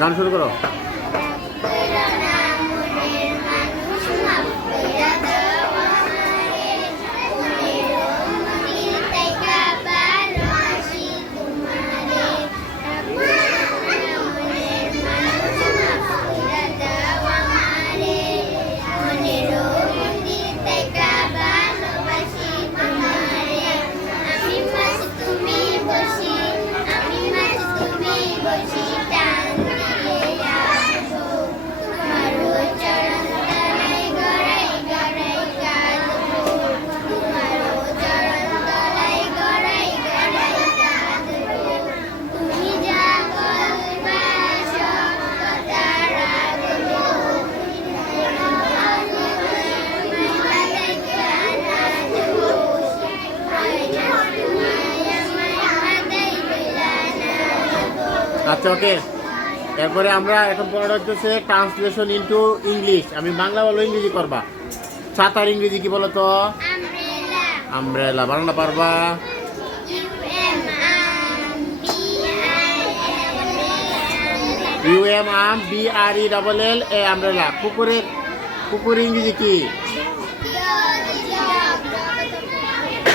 গান শুরু করো। আচ্ছা, ওকে। এরপরে আমরা এখন পড়াটা হচ্ছে ট্রান্সলেশন ইনটু ইংলিশ। আমি বাংলা বলো, ইংরেজি করবা। ছাতার ইংরেজি কি বলো তো? আমব্রেলা। বাংলা পারবা? UM আম, BRELL এ আমব্রেলা। কুকুরের ইংরেজি কি?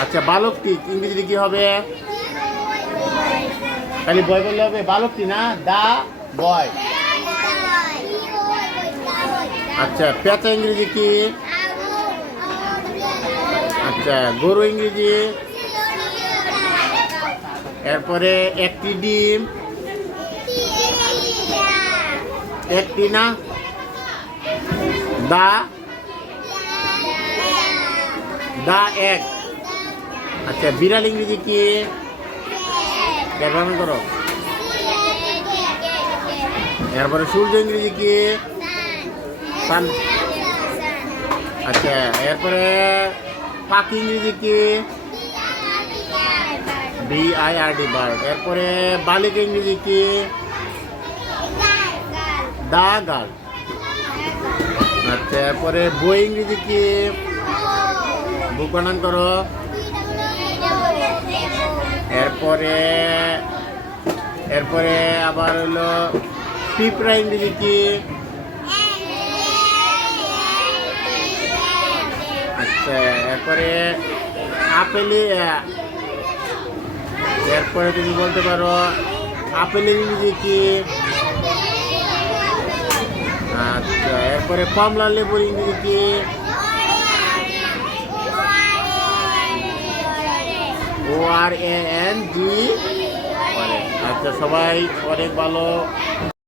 আচ্ছা, বালকটি ইংরেজি কি হবে? খালি বয় বললে হবে? বালকটি না, দা বয়। আচ্ছা, পেঁচা ইংরেজি কি? আচ্ছা, গরু ইংরেজি? এরপরে একটি ডিম, একটি না, দা এক। আচ্ছা, বিড়াল ইংরেজি কি? ব্যবহার করো। এরপরে সূর্য ইংরেজি কি? সান। আচ্ছা, এরপরে পাখি ইংরেজি কি? BIRD bird. এরপরে বালিকা ইংরেজি কি? The girl. আচ্ছা, এরপরে বই ইংরেজি কি? বুক বানান করো। এরপরে আবার হলো পিঁপড়া ইংরেজি কি? আচ্ছা, এরপরে এরপরে তুমি বলতে পারো আপেলের ইংরেজি কি? আচ্ছা, এরপরে কমলা লেবুর ইংরেজি কি? ORANG। আচ্ছা, সবাই অনেক ভালো